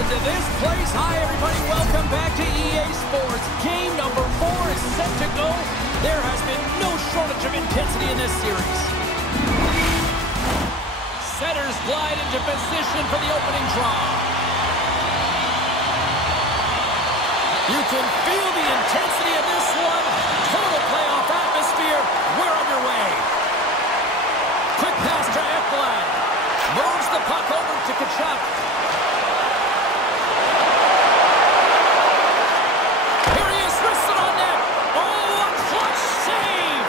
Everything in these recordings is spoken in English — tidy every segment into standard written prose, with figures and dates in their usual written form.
Listen to this place. Hi, everybody. Welcome back to EA Sports. Game number 4 is set to go. There has been no shortage of intensity in this series. Setters glide into position for the opening draw. You can feel the intensity of this one. Total playoff atmosphere. We're underway. Quick pass to Ekblad. Moves the puck over to Kachuk. Here he is, wrists it on net. Oh, a clutch save!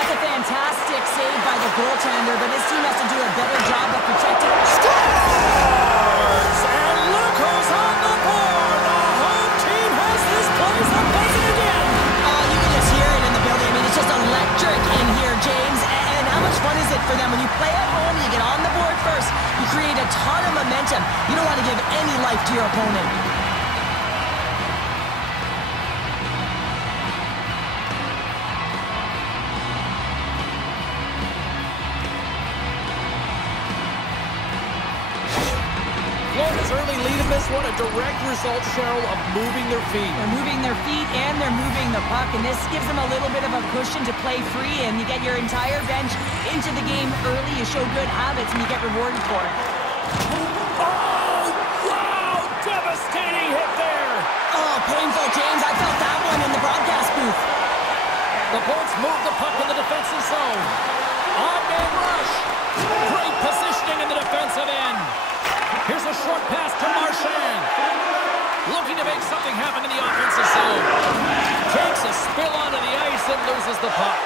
That's a fantastic save by the goaltender, but his team has to do a better job of protecting. Scores! And look who's on the board! The home team has this place up buzzing again! Oh, you can just hear it in the building. I mean, it's just electric in here, James. And how much fun is it for them when you play at home, you get on the board first, you create a ton of momentum. You don't want to give any life to your opponent. Florida's early lead in this one, a direct result, Cheryl, of moving their feet. They're moving their feet and they're moving the puck, and this gives them a little bit of a cushion to play free, and you get your entire bench into the game early. You show good habits, and you get rewarded for it. Oh, wow! Devastating hit there! Oh, painful, James. I felt that one in the broadcast booth. The Bolts move the puck in the defensive zone. On-man rush. Great positioning in the defensive end. Here's a short pass to Marchand. Looking to make something happen in the offensive zone. Takes a spill onto the ice and loses the puck.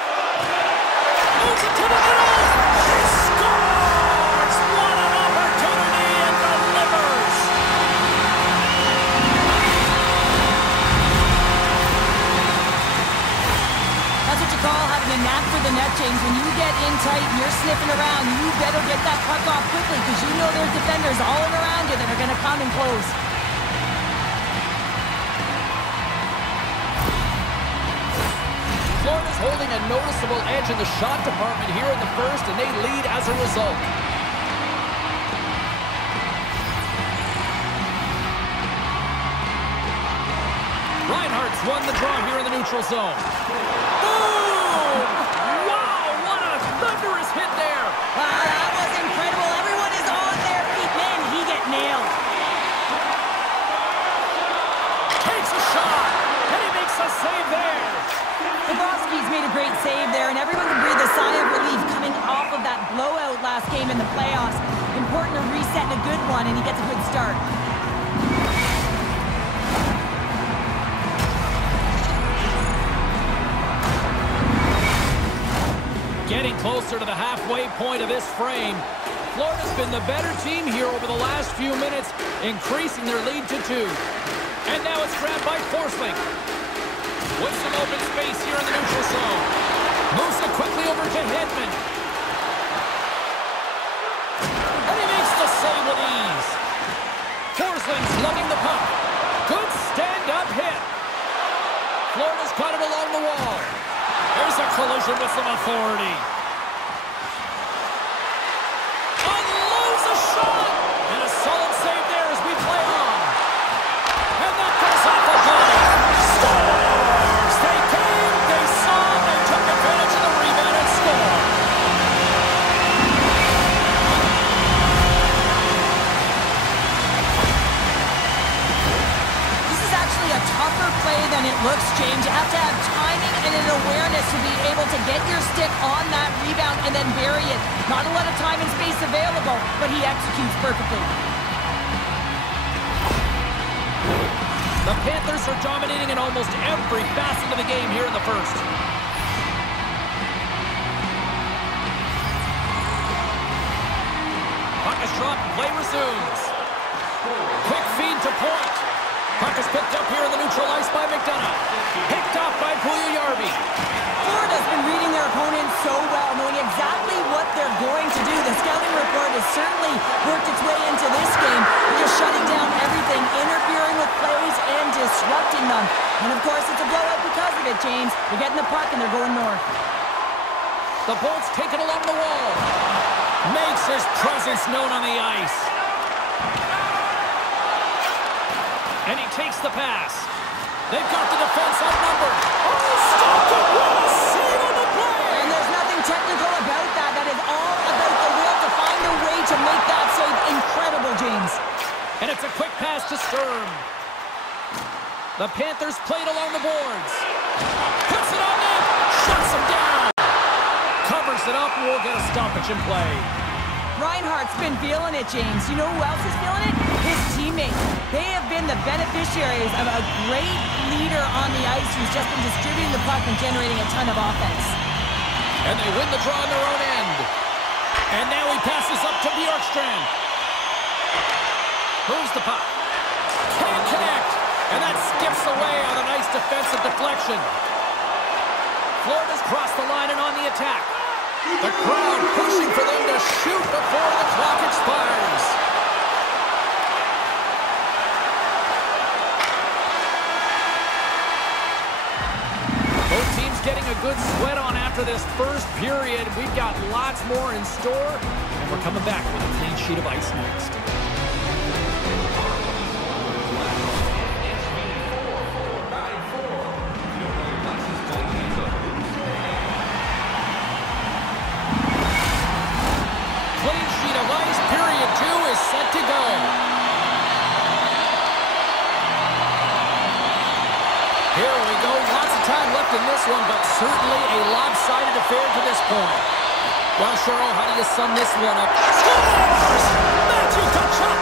Moves it to the middle. He scores! What an opportunity and delivers! That's what you call having a knack for the net, James. When you get in tight and you're sniffing around, you better get that puck off quickly because you know there's defenders all around you that are going to come and close. Florida's holding a noticeable edge in the shot department here in the first, and they lead as a result. Reinhardt's won the draw here in the neutral zone. Boom! Wow, what a thunderous hit there! Wow, that was incredible. Everyone is on their feet. Man, he get nailed. Takes a shot, and he makes a save there. Bobrovsky's made a great save there, and everyone can breathe a sigh of relief coming off of that blowout last game in the playoffs. Important to reset in a good one, and he gets a good start. Getting closer to the halfway point of this frame. Florida's been the better team here over the last few minutes, increasing their lead to 2. And now it's grabbed by Forsling. With some open space here in the neutral zone. Moves it quickly over to Hedman. And he makes the save with ease. Forsling's lugging the puck. Good stand-up hit. Florida's got it along the wall. There's a collision with some authority. Unloads a shot! And a solid save there as we play on. And that goes off the goal. Scores! They came, they saw, they took advantage of the rebound and scored. This is actually a tougher play than it looks, James. You have to have timing and an awareness to be able to get your stick on that rebound and then bury it. Not a lot of time and space available, but he executes perfectly. The Panthers are dominating in almost every facet of the game here in the first. Puck is dropped, play resumes. Quick feed to point. Puck is picked up here in the neutral ice by McDonough. Picked off by Puljujarvi. Florida's been reading their opponents so well, knowing exactly what they're going to do. The scouting report has certainly worked its way into this game. They're just shutting down everything, interfering with plays and disrupting them. And of course, it's a blowout because of it, James. They're getting the puck and they're going north. The Bolts take it along the wall. Makes his presence known on the ice. And he takes the pass. They've got the defense outnumbered. Oh, stopped it. What a save on the play. And there's nothing technical about that. That is all about the will to find a way to make that save. Incredible, James. And it's a quick pass to Sturm. The Panthers played along the boards. Puts it on net. Shuts him down. Covers it up. We'll get a stoppage in play. Reinhardt's been feeling it, James. You know who else is feeling it? His teammates. They have been the beneficiaries of a great leader on the ice who's just been distributing the puck and generating a ton of offense. And they win the draw on their own end. And now he passes up to Bjorkstrand. Moves the puck. Can't connect. And that skips away on a nice defensive deflection. Florida's crossed the line and on the attack. The crowd pushing for them to shoot before the clock expires. Both teams getting a good sweat on after this first period. We've got lots more in store, and we're coming back with a clean sheet of ice next. Set to go. Here we go. Lots of time left in this one, but certainly a lopsided affair to this point. Well, Cheryl, how do you sum this one up? Scores! Matthew Tkachuk!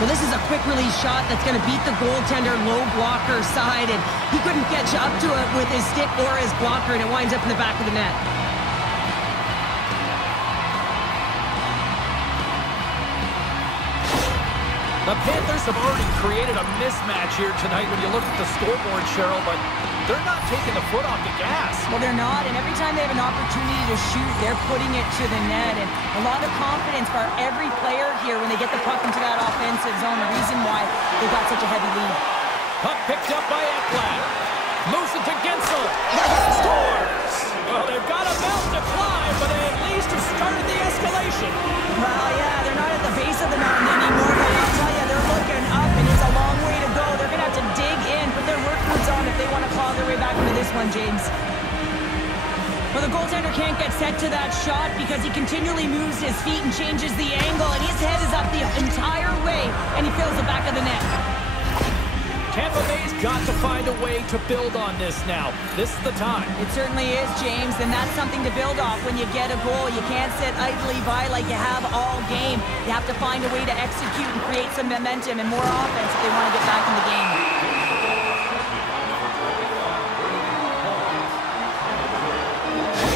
Well, this is a quick release shot that's going to beat the goaltender low blocker side, and he couldn't catch up to it with his stick or his blocker, and it winds up in the back of the net. The Panthers have already created a mismatch here tonight when you look at the scoreboard, Cheryl, but they're not taking the foot off the gas. Well, they're not, and every time they have an opportunity to shoot, they're putting it to the net, and a lot of confidence for every player here when they get the puck into that offensive zone, the reason why they've got such a heavy lead. Puck picked up by Ekblad. Moves it to Gensel. Scores! Well, they've got a mountain to climb, but they at least have started the escalation. Well, yeah, they're not at the base of the mountain anymore, but I'll tell you, they're looking up, and it's a long way to go. They're going to have to dig in, put their work boots on if they want to claw their way back into this one, James. Well, the goaltender can't get set to that shot because he continually moves his feet and changes the angle, and his head is up the entire way, and he fills the back of the net. Tampa Bay's got to find a way to build on this now. This is the time. It certainly is, James, and that's something to build off when you get a goal. You can't sit idly by like you have all game. You have to find a way to execute and create some momentum and more offense if they want to get back in the game.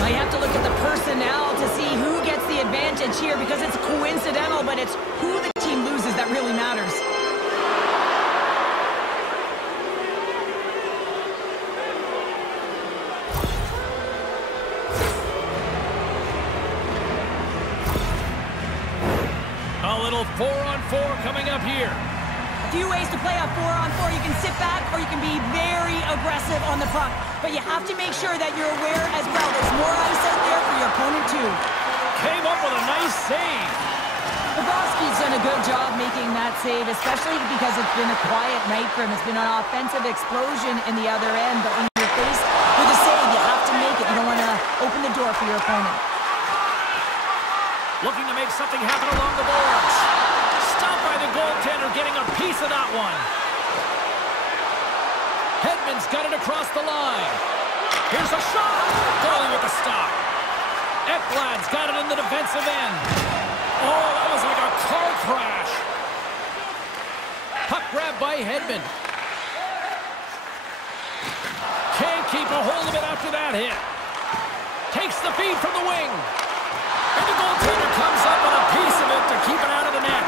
Now you have to look at the personnel to see who gets the advantage here because it's coincidental, but it's who the team loses that really matters. A little 4-on-4 coming up here. A few ways to play a 4-on-4. You can sit back or you can be very aggressive on the puck. But you have to make sure that you're aware as well. There's more ice out there for your opponent too. Came up with a nice save. Bobrovsky's done a good job making that save, especially because it's been a quiet night for him. It's been an offensive explosion in the other end. But when you're faced with a save, you have to make it. You don't want to open the door for your opponent. Looking to make something happen along the boards. Stopped by the goaltender, getting a piece of that one. Hedman's got it across the line. Here's a shot. Goalie with the stop. Ekblad's got it in the defensive end. Oh, that was like a car crash. Puck grabbed by Hedman. Can't keep a hold of it after that hit. Takes the feed from the wing. And the goaltender comes up with a piece of it to keep it out of the net.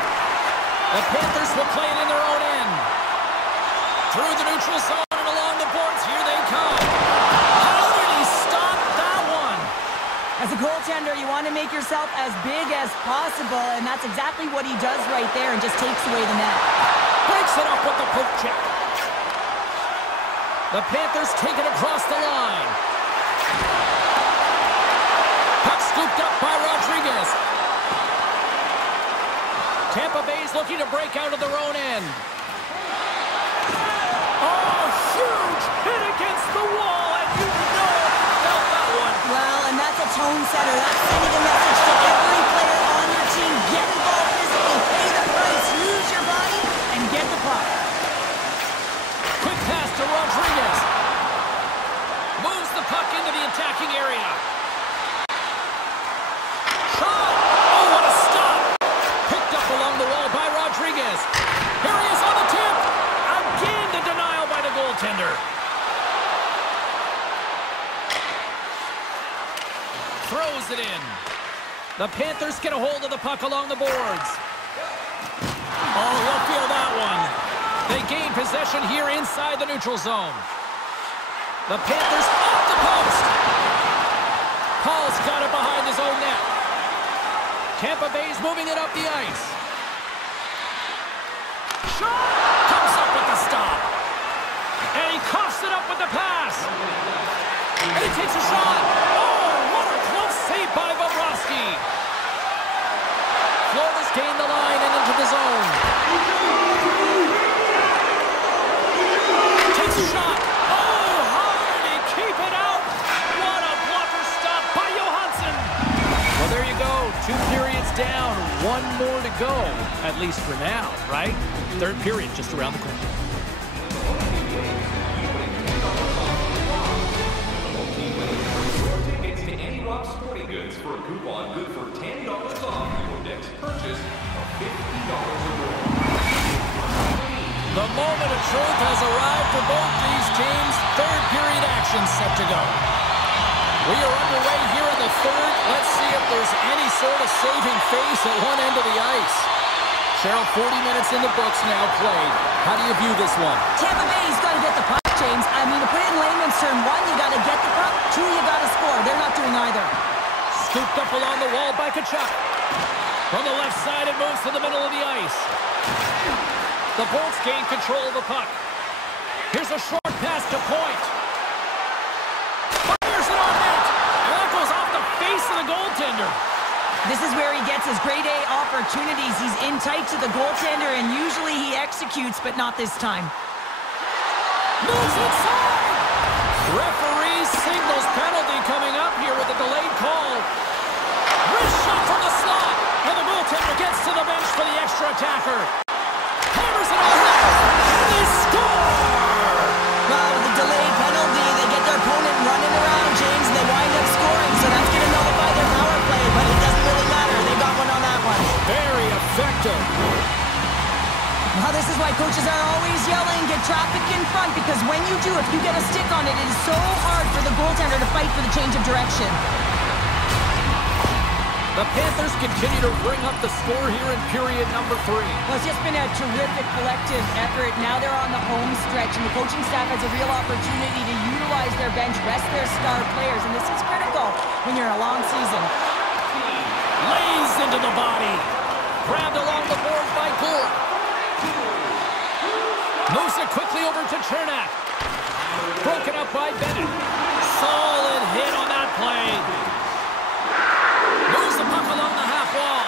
The Panthers will play it in their own end. Through the neutral zone and along the boards, here they come. How did he stop that one? As a goaltender, you want to make yourself as big as possible, and that's exactly what he does right there and just takes away the net. Breaks it up with the poke check. The Panthers take it across the line. Puck scooped up by Rodriguez. Tampa Bay's looking to break out of their own end. Oh, huge hit against the wall, and you know he felt that one. Well, and that's a tone setter. That's sending a message to every player on your team. Get involved physically, pay the price, use your body, and get the puck. Quick pass to Rodriguez. Moves the puck into the attacking area. Shot! Oh, what a stop! Picked up along the wall by Rodriguez. Here he is on the tip. Again, the denial by the goaltender. Throws it in. The Panthers get a hold of the puck along the boards. Oh, he'll feel that one. They gain possession here inside the neutral zone. The Panthers off the post. Paul's got it behind his own net. Tampa Bay's moving it up the ice. Shot! Comes up with the stop. And he coughs it up with the pass. And he takes a shot. Oh, what a close save by Bobrovsky. Florida's gained the line and into the zone. Takes a shot. Oh, how did he keep it out? What a blocker stop by Johansson. Well, there you go. 2 periods down. 1 more to go. At least for now, right? Third period just around the corner. Tickets to Andy Rock Sporting Goods for a coupon good for $10 off your next purchase of $50 or more. The moment of truth has arrived for both these teams. Third period action set to go. We are underway here in the third. Let's see if there's any sort of saving face at one end of the ice. Cheryl, 40 minutes in the books now played. How do you view this one? Tampa Bay's got to get the puck, James. I mean, to put it in layman's term, 1, you got to get the puck. 2, you got to score. They're not doing either. Scooped up along the wall by Tkachuk. From the left side, it moves to the middle of the ice. The Bolts gain control of the puck. Here's a short pass to Point. Fires it on net. And that goes off the face of the goaltender. This is where he gets his grade A opportunities. He's in tight to the goaltender, and usually he executes, but not this time. Moves inside. Referee signals penalty coming up here with a delayed call. Wrist shot from the slot. And the goaltender gets to the bench for the extra attacker. Hammers it on net. And they score! Well, with the delayed penalty, they get their opponent running around, James, and they wind up scoring, so that's going to nullify their power play, but it doesn't really matter. They got one on that one. Very effective. Well, this is why coaches are always yelling, get traffic in front, because when you do, if you get a stick on it, it is so hard for the goaltender to fight for the change of direction. The Panthers continue to bring up the score here in period number 3. Well, it's just been a terrific collective effort. Now they're on the home stretch, and the coaching staff has a real opportunity to utilize their bench, rest their star players, and this is critical when you're in a long season. Lays into the body. Grabbed along the boards by Gore. Moves it quickly over to Chernak. Broken up by Bennett. Solid hit on that play. Moves the puck along the half wall.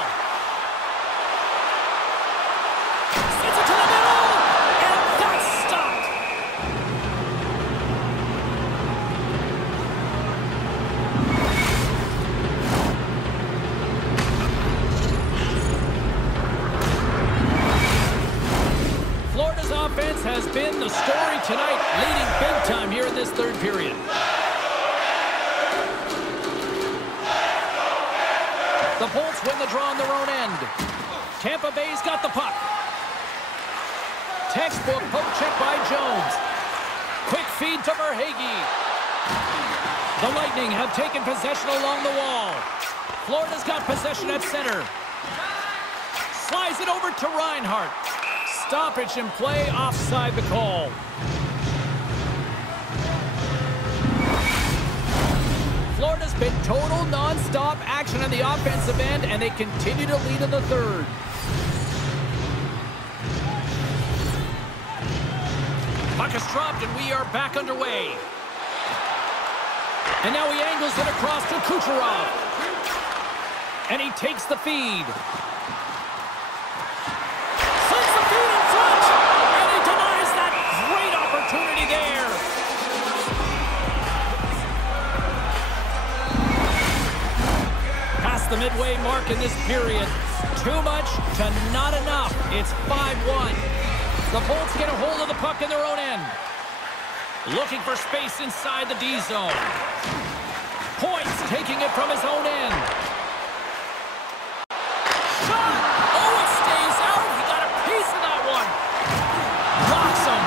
Sends it to the middle. And that's stopped. Florida's offense has been the story tonight, leading big time here in this third period. The Bolts win the draw on their own end. Tampa Bay's got the puck. Textbook poke check by Jones. Quick feed to Verhaeghe. The Lightning have taken possession along the wall. Florida's got possession at center. Slides it over to Reinhart. Stoppage in play, offside the call. Florida's been total non-stop action on the offensive end, and they continue to lead in the third. Puck puck is dropped, and we are back underway. And now he angles it across to Kucherov. And he takes the feed. Sends the feed in front. And he denies that great opportunity there. Past the midway mark in this period. Too much to not enough. It's 5-1. The Bolts get a hold of the puck in their own end. Looking for space inside the D zone. Points taking it from his own end. Shot! Oh, it stays out. He got a piece of that one. Knocks him.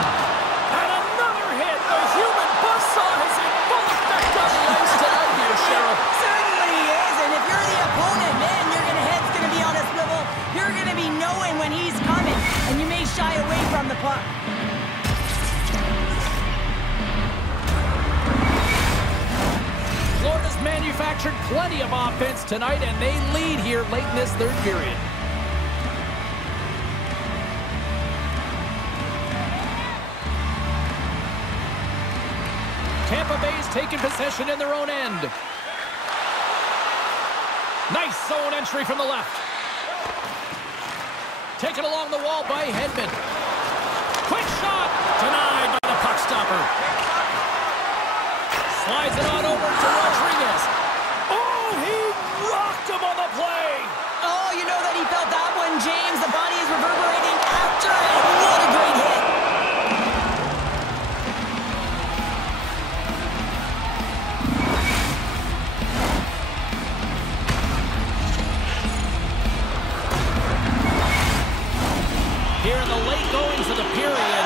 And another hit. The human buzzsaw is in full effect on the ice tonight here, Sheriff. Certainly he is, and if you're the opponent, man, your head's going to be on a swivel. You're going to be knowing when he's coming, and you may shy away from the puck. Florida's manufactured plenty of offense tonight, and they lead here late in this third period. Tampa Bay's taking possession in their own end. Nice zone entry from the left. Taken along the wall by Hedman. Quick shot! Denied by the puck stopper. Slides it on over to Rodriguez. Oh, he rocked him on the play. Oh, you know that he felt that one, James. The body is reverberating after it. What a great hit. Here in the late goings of the period,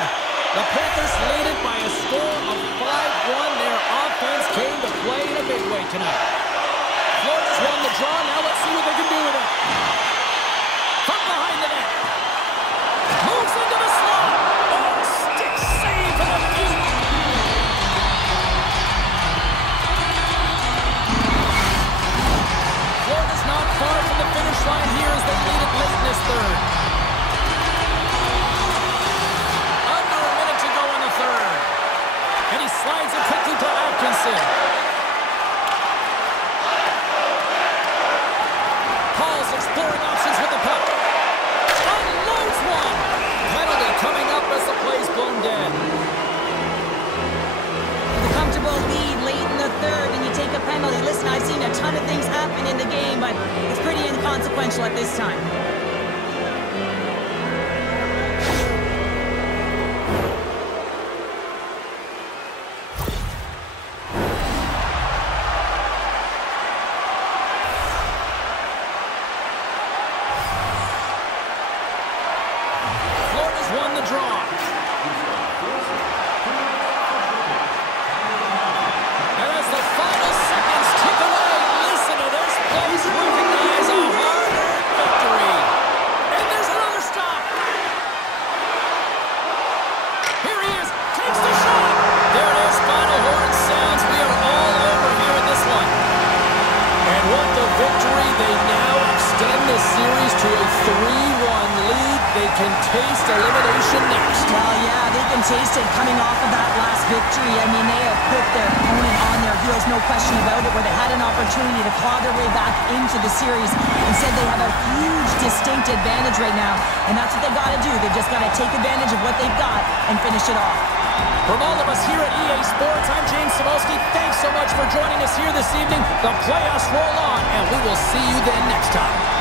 the Panthers lead it by a score of 5-1. Their offense came to play in a big way tonight. Florida's won the draw. Now let's see what they can do with it. From behind the net. Moves into the slot. Oh, stick save for the Mute. Florida's not far from the finish line here as they lead it late in this third. And he slides it quickly to Atkinson. Paul's exploring options with the puck. Unloads one. Penalty coming up as the play's blown dead. The comfortable lead late in the third, and you take a penalty. Listen, I've seen a ton of things happen in the game, but it's pretty inconsequential at this time. Won the draw. And as the final seconds tick away, listen to this place recognize a hard-earned victory. And there's another stop. Here he is, takes the shot. There it is, final horn sounds. We are all over here in this one. And with the victory, they now extend the series to a 3-1 lead. They can taste elimination next. Well, yeah, they can taste it coming off of that last victory. I mean, they have put their opponent on their heels, no question about it, where they had an opportunity to claw their way back into the series. Instead, they have a huge, distinct advantage right now, and that's what they got to do. They've just got to take advantage of what they've got and finish it off. From all of us here at EA Sports, I'm James Samolsky. Thanks so much for joining us here this evening. The playoffs roll on, and we will see you then next time.